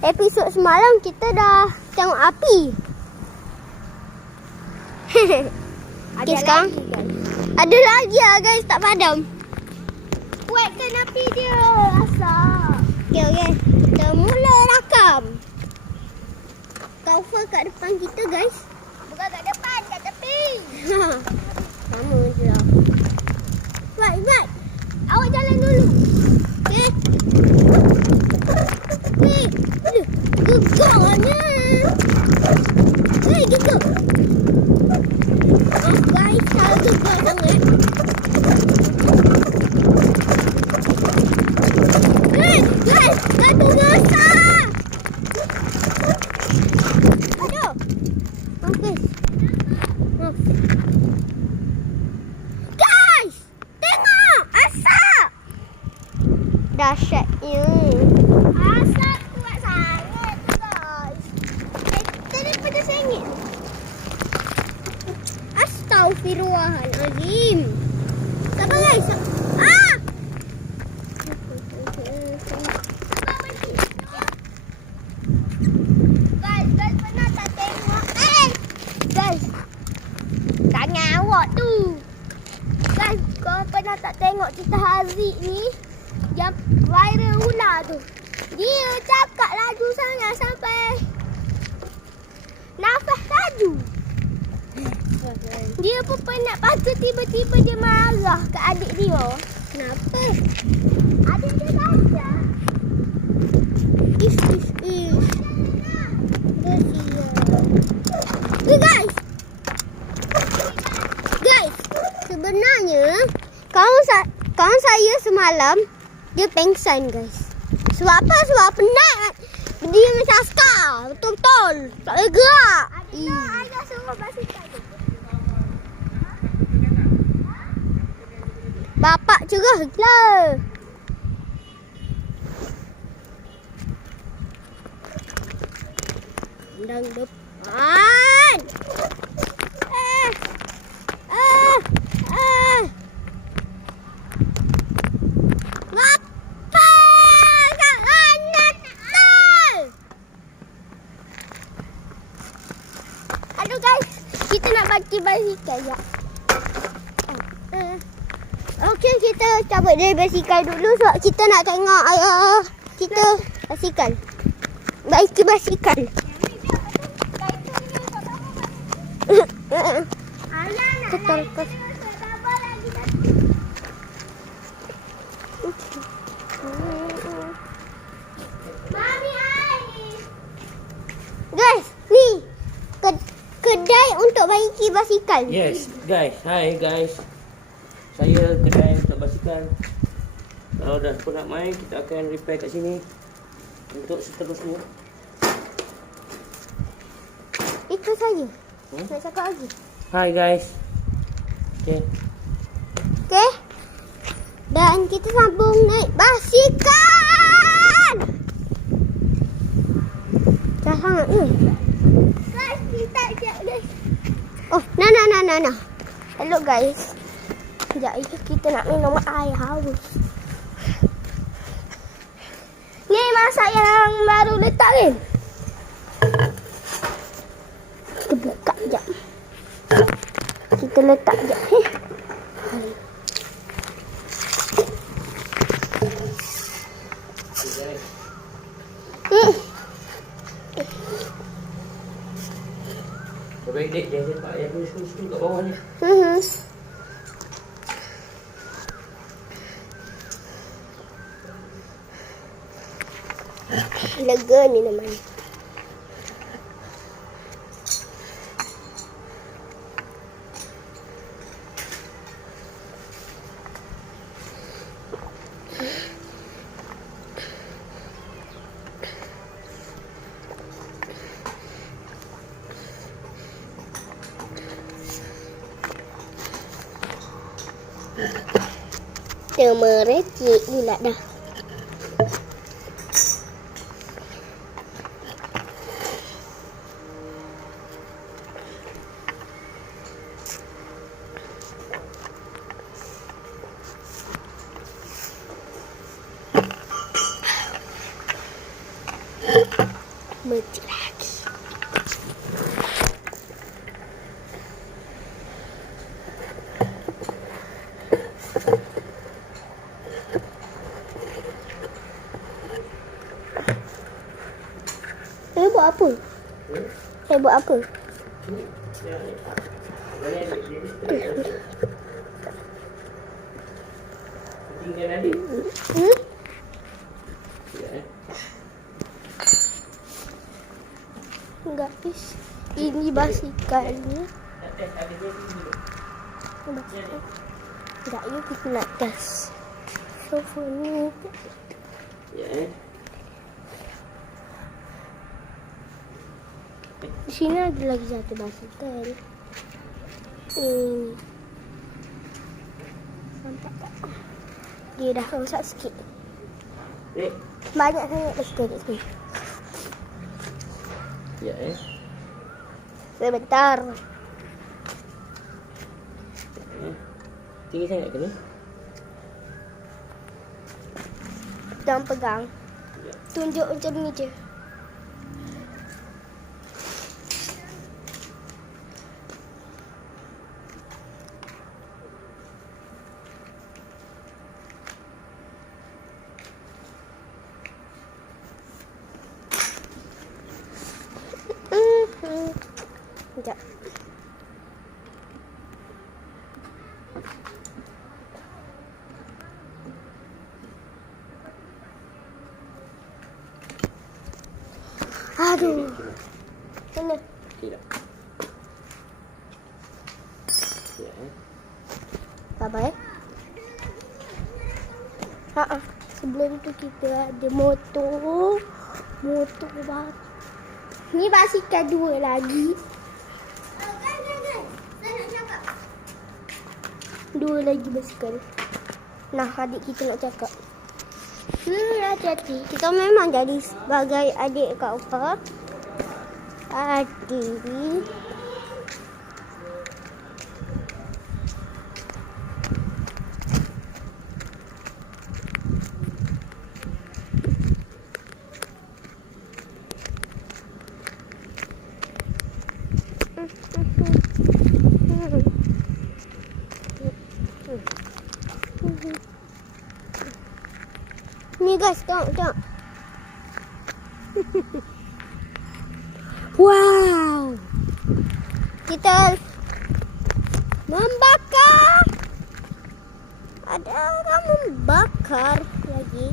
episod semalam kita dah tengok api. Okay, sekarang ada lagi lah guys, tak padam. Buatkan api dia, asap. Okay. Kita mula rakam. Cover kat depan kita guys. Bukan kat depan, kat tepi. Sama je lah. Right. Awak jalan dulu. Okay. Gegarnya. Gitu. Guys, saya gegar sangat. Guys, satu besar. Aduh. Okay. Guys, tengok asap. Dahsyatnya. Asap kuat sangat guys. Daripada sengit. Astaghfirullahalazim. Sabar guys. Guys pernah tak tengok? Guys. Tangan awak tu. Guys, kau pernah tak tengok cerita Haziq ni? Yang viral ular tu. Dia cakap laju sangat sampai nafas laju. Dia pun penat, lepas tu tiba-tiba dia marah ke adik dia. Kenapa? Adik dia baca. Ish. Guys, sebenarnya kawan saya semalam dia pengsan guys. Sebab apa? Sebab penat. Dia macam askar. Betul-betul. Tak boleh gerak. Ayah suruh basikal tu. Bapak cerah lah. Pandang depan. Ngapa kat anak tu? Aduh guys, kita nak bagi basikal sekejap. Okey, kita cabut dari basikal dulu sebab kita nak tengok ayah kita basikal. Baiki basikal. Ayah nak lepas. Sabar lagi tadi. Mami air. Guys, ni kedai untuk baiki basikal. Yes, guys. Hi guys. Saya kedai untuk basikal. Kalau dah nak main, kita akan repair kat sini untuk seterusnya. Itu saja. Nak cakap lagi. Hi guys. Okay. Dan kita sambung naik basikal. Dah sangat ni. Guys, kita sekejap guys. Oh, nah. Hello guys. Sekejap kita nak minum air haus. Ni masak yang baru letak kan? Kita buka sekejap. Kita letak sekejap. Baik dek, dia letak air susu kat bawah ni. Lega ni namanya. Dia merecik pula dah. Mati lagi. Saya buat apa? Saya buat apa? Tinggal adik. Guys, ini basikalnya. Tak, you kita nak test. Sofa ni. Di sini ada lagi satu basikal. Ini. Nampak tak? Dia dah rosak sikit. Banyak sangat basikal kat sini. Sebentar. Tinggi sangat ke ni? Jangan pegang. Tunjuk macam ni je. Sekejap. Aduh. Mana? Tidak. Sabar. Sebelum tu kita ada motor. Motor baru. Ni basikal dua lagi. Dua lagi basikal. Nah, adik kita nak cakap. Hati-hati. Kita memang jadi sebagai adik Kak Ufa. Adik. Ni guys, tengok. Wow. Kita membakar. Ada orang membakar lagi.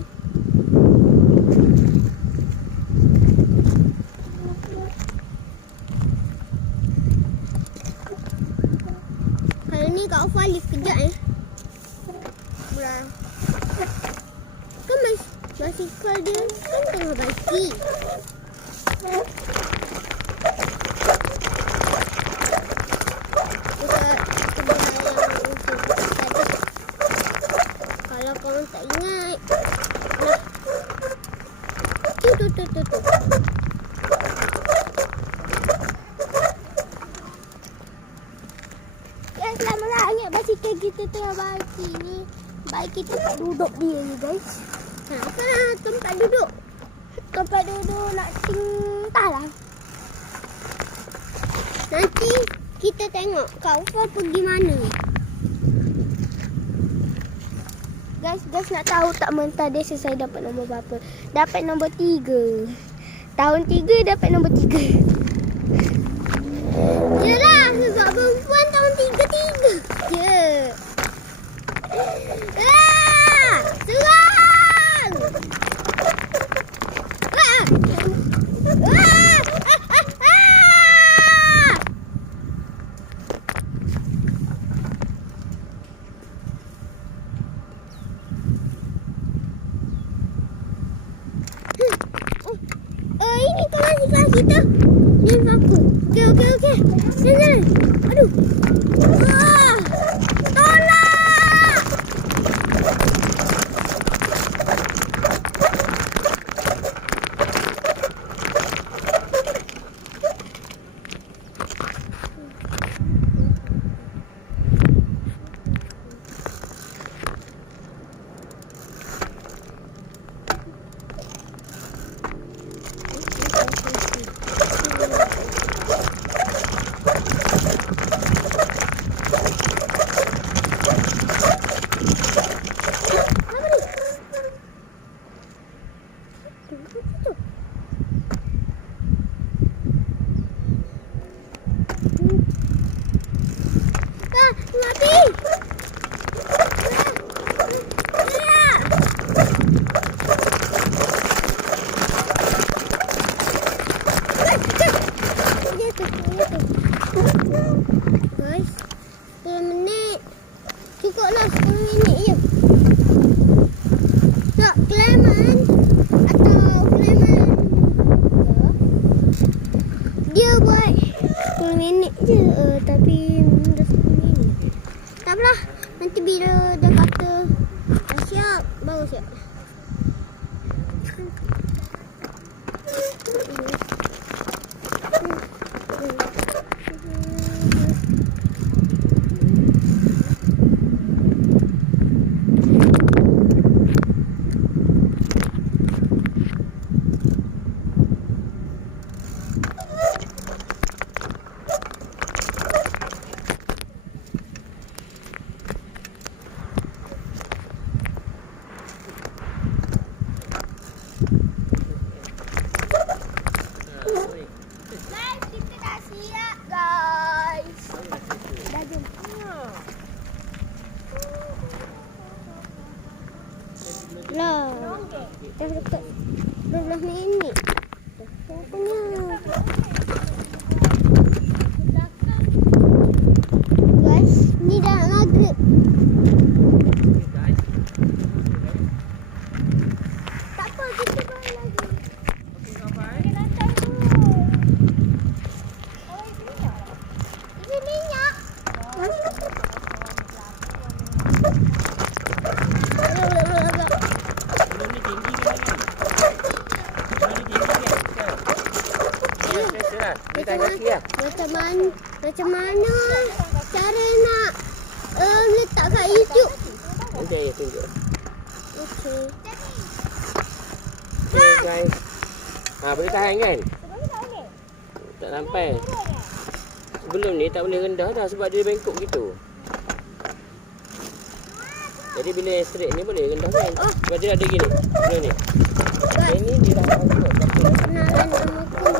Kali ni Kak Ufa lift kejap Kan basikal dia kan tengah basi. Kalau korang tak ingat. Nah. Tu. Ya, selamat ingat basikal kita tengah basi ni. Baik kita tak duduk dia ni guys. Tempat duduk. Tempat duduk nak tinggal lah. Nanti kita tengok Kak Ufa pergi mana. Guys nak tahu tak mental dia saya dapat nombor berapa? Dapat nombor 3. Tahun 3 dapat nombor 3. Yelah, sebab perempuan tahun 3. Je. Serang! Ini kawan kita. Ni aku. Okey. Jalan. Aduh. Tolong! tu. Mati. Guys, 10 minit. Cukuplah 10 minit je. Nak Clement atau Clement? Dia buat 10 minit je, tapi dah 10 minit. Tak apalah, nanti bila dia kata dah siap, baru siap. Guys, kita dah siap guys. Dah jom. Lah, dah dekat 12 minit. Dah punya. Guys, ni dah maghrib. Tak apa, kita bawa lagi. Macam mana cara nak letak kat YouTube? Nanti ayah tunjuk. Okey. Okay guys. Boleh tahan kan? Tak sampai. Sebelum ni tak boleh rendah dah sebab dia bengkok gitu. Jadi bila yang straight ni boleh rendah kan? Sebab dia ada gini. Sebelum ni. Yang ni dia dah bengkok. Kenalan nama aku.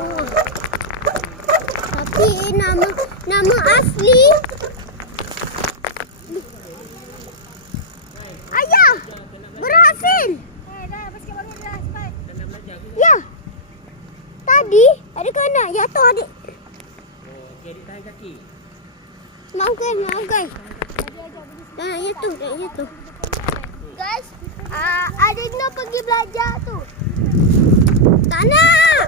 Tapi nama asli Ayah berhasil. Ya. Tadi ada kanak jatuh adik. Okey, adik tahan kaki. Maafkan. Dah jatuh. Guys, adik nak pergi belajar tu. Tak nak.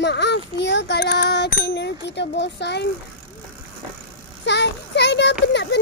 Maaf ya kalau channel kita bosan. Saya dah penat-penat.